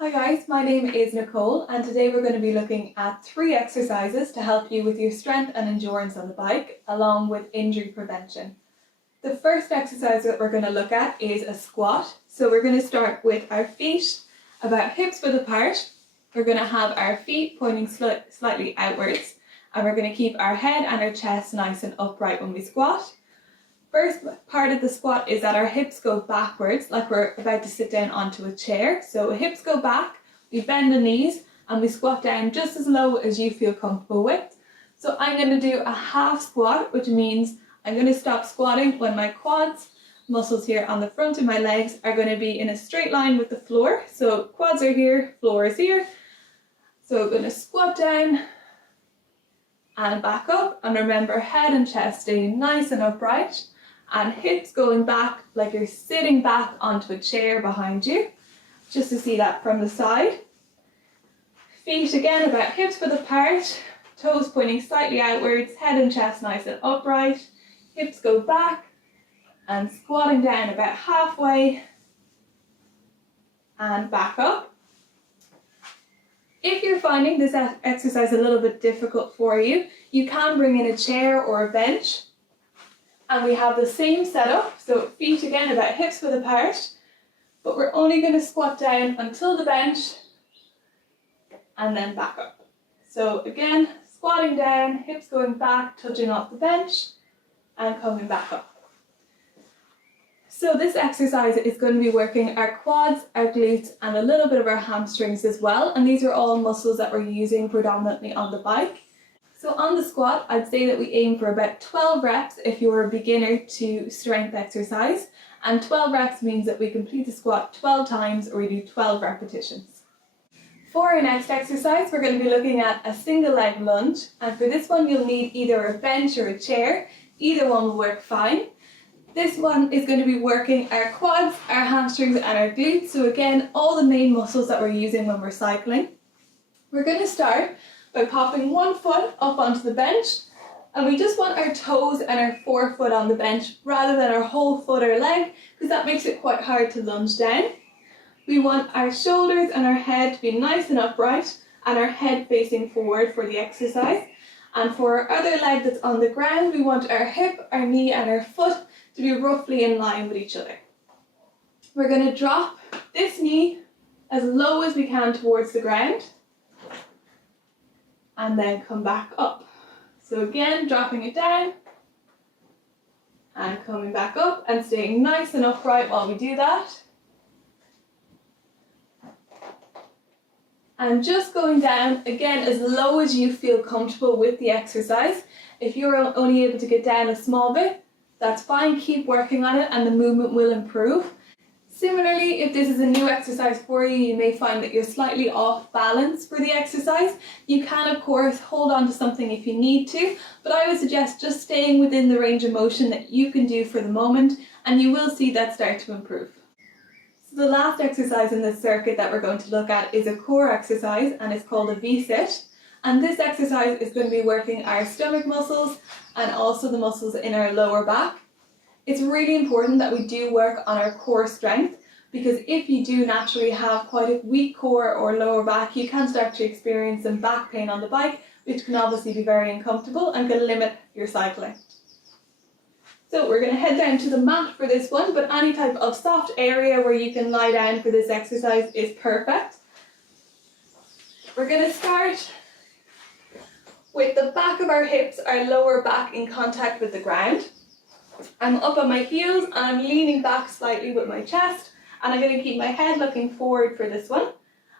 Hi guys, my name is Nicole and today we're going to be looking at 3 exercises to help you with your strength and endurance on the bike along with injury prevention. The first exercise that we're going to look at is a squat. So we're going to start with our feet about hips width apart. We're going to have our feet pointing slightly outwards and we're going to keep our head and our chest nice and upright when we squat. First part of the squat is that our hips go backwards, like we're about to sit down onto a chair. So hips go back, we bend the knees and we squat down just as low as you feel comfortable with. So I'm going to do a half squat, which means I'm going to stop squatting when my quads, muscles here on the front of my legs, are going to be in a straight line with the floor. So quads are here, floor is here. So I'm going to squat down and back up, and remember head and chest staying nice and upright. And hips going back like you're sitting back onto a chair behind you, just to see that from the side. Feet again about hips width apart, toes pointing slightly outwards, head and chest nice and upright. Hips go back and squatting down about halfway and back up. If you're finding this exercise a little bit difficult for you, you can bring in a chair or a bench. And we have the same setup, so feet again about hips width apart, but we're only going to squat down until the bench and then back up. So again, squatting down, hips going back, touching off the bench and coming back up. So this exercise is going to be working our quads, our glutes and a little bit of our hamstrings as well, and these are all muscles that we're using predominantly on the bike. So on the squat, I'd say that we aim for about 12 reps if you're a beginner to strength exercise, and 12 reps means that we complete the squat 12 times or we do 12 repetitions. For our next exercise, we're going to be looking at a single leg lunge, and for this one you'll need either a bench or a chair. Either one will work fine. This one is going to be working our quads, our hamstrings and our glutes, so again all the main muscles that we're using when we're cycling. We're going to start by popping one foot up onto the bench, and we just want our toes and our forefoot on the bench rather than our whole foot or leg, because that makes it quite hard to lunge down. We want our shoulders and our head to be nice and upright and our head facing forward for the exercise. And for our other leg that's on the ground, we want our hip, our knee and our foot to be roughly in line with each other. We're going to drop this knee as low as we can towards the ground and then come back up. So again, dropping it down and coming back up and staying nice and upright while we do that. And just going down again as low as you feel comfortable with the exercise. If you're only able to get down a small bit, that's fine, keep working on it and the movement will improve. Similarly, if this is a new exercise for you, you may find that you're slightly off balance for the exercise. You can, of course, hold on to something if you need to, but I would suggest just staying within the range of motion that you can do for the moment, and you will see that start to improve. So the last exercise in this circuit that we're going to look at is a core exercise, and it's called a V-sit. And this exercise is going to be working our stomach muscles and also the muscles in our lower back. It's really important that we do work on our core strength, because if you do naturally have quite a weak core or lower back, you can start to experience some back pain on the bike, which can obviously be very uncomfortable and can limit your cycling. So we're going to head down to the mat for this one, but any type of soft area where you can lie down for this exercise is perfect. We're going to start with the back of our hips, our lower back in contact with the ground. I'm up on my heels and I'm leaning back slightly with my chest, and I'm going to keep my head looking forward for this one.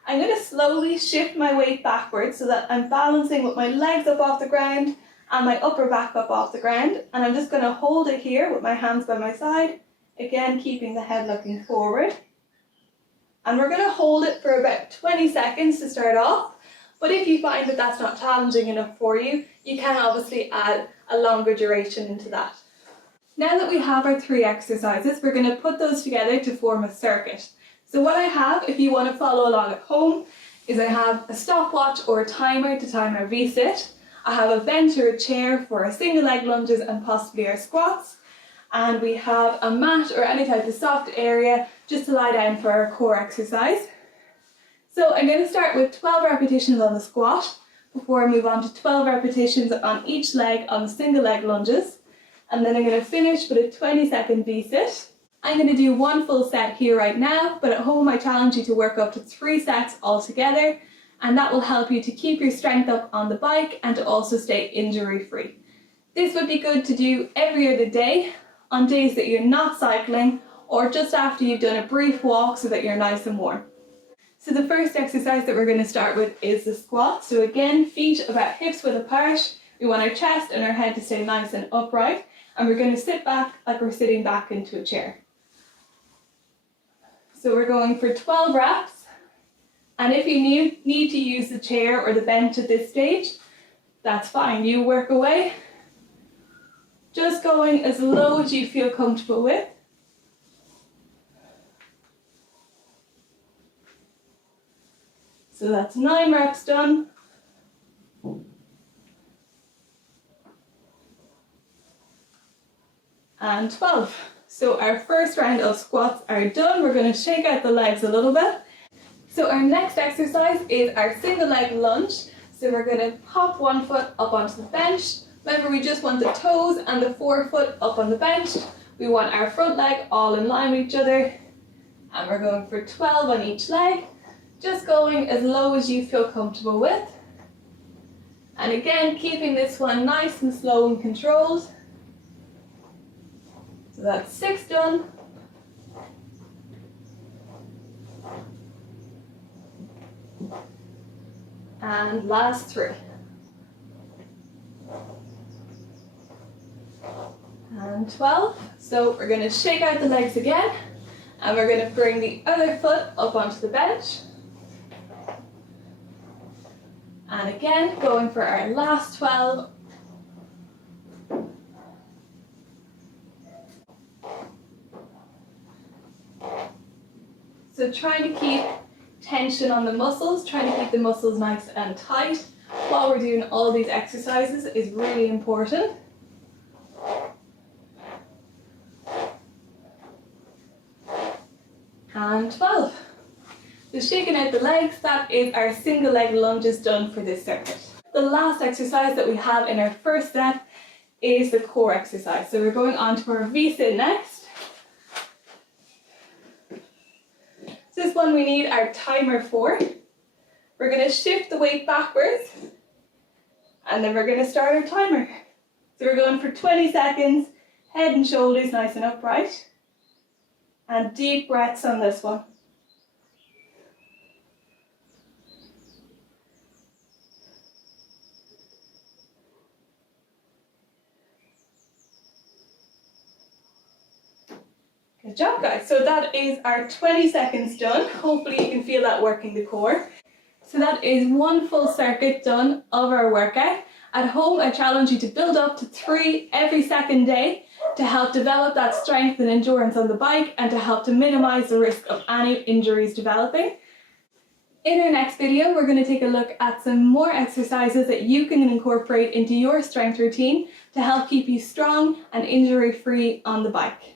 I'm going to slowly shift my weight backwards so that I'm balancing with my legs up off the ground and my upper back up off the ground, and I'm just going to hold it here with my hands by my side, again keeping the head looking forward. And we're going to hold it for about 20 seconds to start off, but if you find that that's not challenging enough for you, you can obviously add a longer duration into that. Now that we have our 3 exercises, we're going to put those together to form a circuit. So what I have, if you want to follow along at home, is I have a stopwatch or a timer to time our V-sit. I have a bench or a chair for our single leg lunges and possibly our squats. And we have a mat or any type of soft area just to lie down for our core exercise. So I'm going to start with 12 repetitions on the squat before I move on to 12 repetitions on each leg on the single leg lunges. And then I'm going to finish with a 20-second V-sit. I'm going to do one full set here right now, but at home I challenge you to work up to 3 sets altogether, and that will help you to keep your strength up on the bike and to also stay injury free. This would be good to do every other day on days that you're not cycling or just after you've done a brief walk so that you're nice and warm. So the first exercise that we're going to start with is the squat. So again, feet about hips width apart. We want our chest and our head to stay nice and upright, and we're going to sit back like we're sitting back into a chair. So we're going for 12 reps, and if you need to use the chair or the bench at this stage, that's fine. You work away, just going as low as you feel comfortable with. So that's 9 reps done. And 12. So our first round of squats are done. We're going to shake out the legs a little bit. So our next exercise is our single leg lunge. So we're going to hop one foot up onto the bench. Remember, we just want the toes and the forefoot up on the bench. We want our front leg all in line with each other. And we're going for 12 on each leg. Just going as low as you feel comfortable with. And again, keeping this one nice and slow and controlled. So that's 6 done. And last 3. And 12. So we're going to shake out the legs again, and we're going to bring the other foot up onto the bench. And again, going for our last 12. So trying to keep tension on the muscles, trying to keep the muscles nice and tight while we're doing all these exercises is really important. And 12. So shaking out the legs, that is our single leg lunges done for this circuit. The last exercise that we have in our first set is the core exercise. So we're going on to our V-sit next. This one we need our timer for. We're going to shift the weight backwards, and then we're going to start our timer. So we're going for 20 seconds, head and shoulders nice and upright, and deep breaths on this one. Good job, guys. So that is our 20 seconds done. Hopefully you can feel that working the core. So that is one full circuit done of our workout. At home, I challenge you to build up to 3 every second day to help develop that strength and endurance on the bike and to help to minimize the risk of any injuries developing. In our next video, we're going to take a look at some more exercises that you can incorporate into your strength routine to help keep you strong and injury-free on the bike.